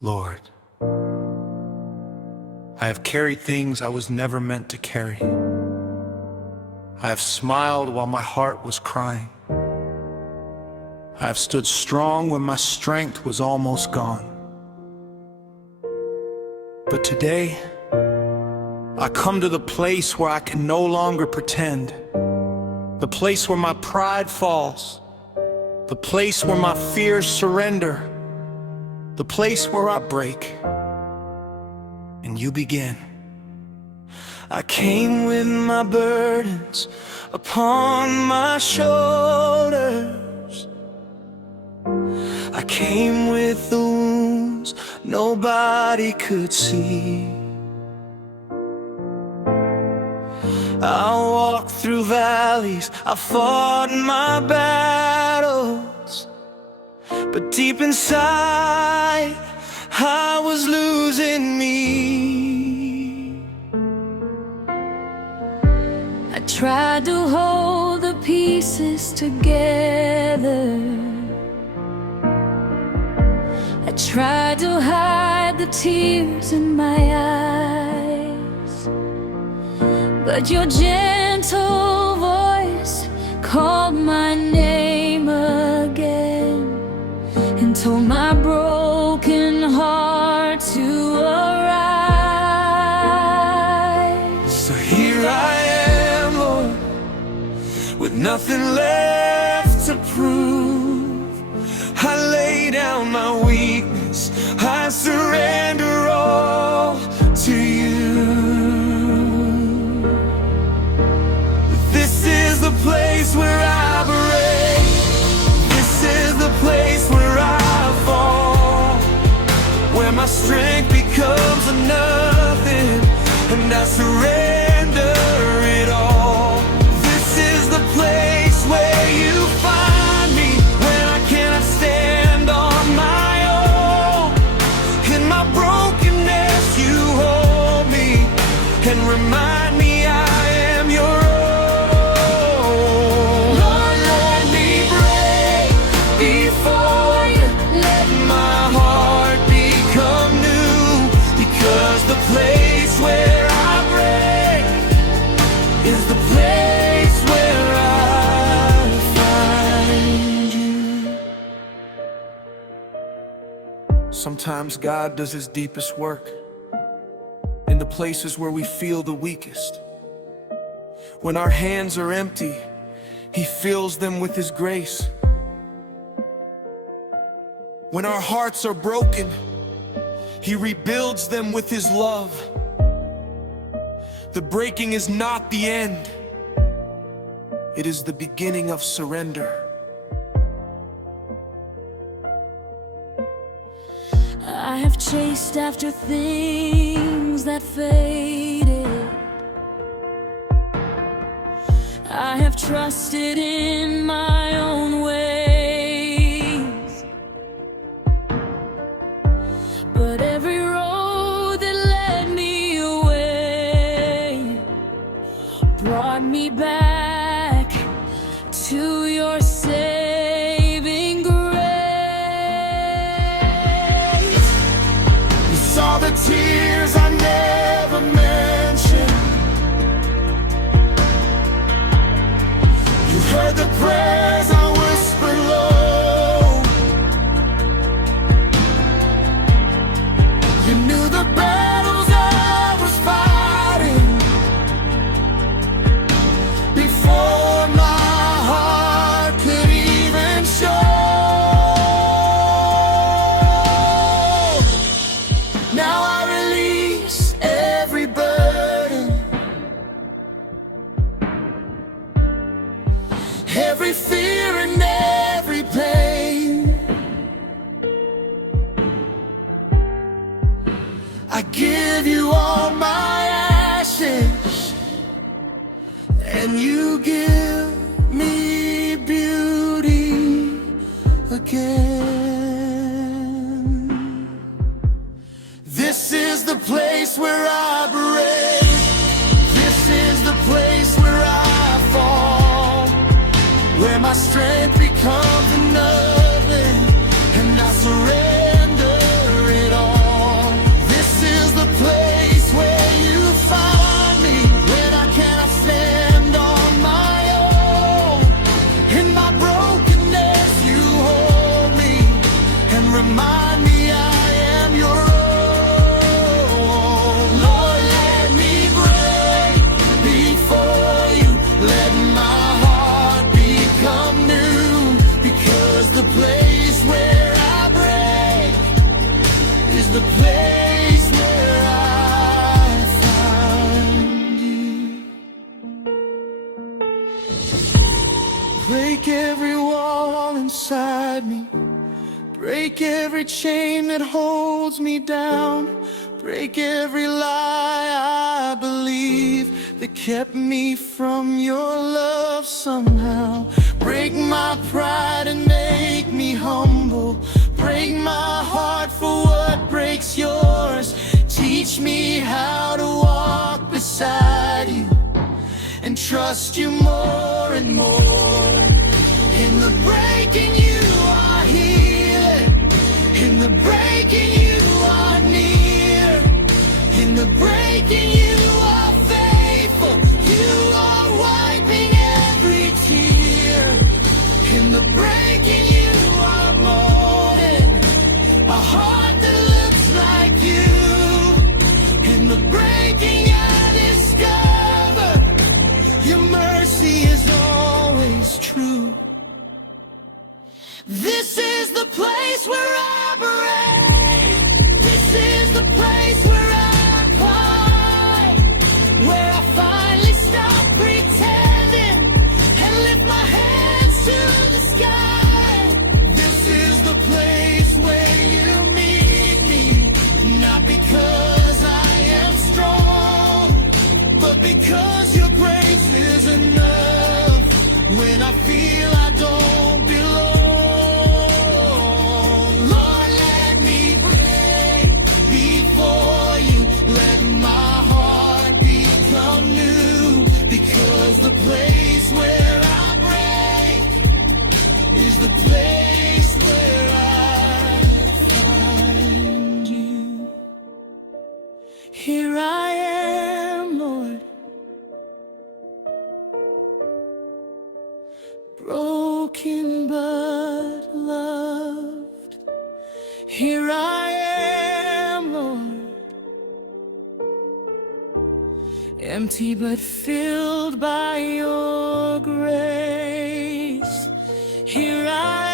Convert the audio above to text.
Lord, I have carried things I was never meant to carry. I have smiled while my heart was crying. I have stood strong when my strength was almost gone. But today, I come to the place where I can no longer pretend. The place where my pride falls. The place where my fears surrender. The place where I break and you begin. I came with my burdens upon my shoulders. I came with the wounds nobody could see. I walked through valleys, I fought my battles, but deep inside, I was losing me. I tried to hold the pieces together. I tried to hide the tears in my eyes, but your gentle voice called my name again and told my broken heart to arise. So here I am, Lord, with nothing left to prove. I lay down my weakness, I surrender all to you. This is the place where I break. This is the place where I fall, where my strength becomes a nothing, and I surrender it all. This is the place where you find me when I cannot stand on my own. In my brokenness you hold me and remind me I am your own. Lord, let me break before you. Let my heart become new, because the place where I break is the place where I find you. Sometimes God does his deepest work in the places where we feel the weakest. When our hands are empty, he fills them with his grace. When our hearts are broken, he rebuilds them with his love. The breaking is not the end. It is the beginning of surrender. I have chased after things that faded. I have trusted in my own ways, but every road that led me away brought me back to your saving grace. You saw the tears I never mentioned. You heard the prayers I whispered low. You knew the battles I was fighting before my heart could even show. Now I release every burden, every fear and every pain. I give you all my ashes, and you give me beauty again. This is the place where I break. This is the place where I fall, where my strength becomes nothing, and I surrender it all. the place where I found you. Break every wall inside me, break every chain that holds me down, break every lie I believe that kept me from your love somehow. Break my pride and make me humble, break my heart for what breaks yours. Teach me how to walk beside you and trust you more and more. In the breaking you are healing, in the breaking you are near, in the breaking you are faithful, you are wiping every tear. In the breaking you are molded a heart that looks like you. In the breaking I discover your mercy is always true. This is the place where I break. This is the place where I cry, where I finally stop pretending and lift my hands to the sky. This is the place where you meet me, not because I am strong, but because your grace is enough. When I feel I don't belong, Lord, let me break before you. Let my heart become new, because the place where I break is the place where I find you. Here I am, Lord, broken but loved. Here I am, Lord, empty but filled by your grace. Here I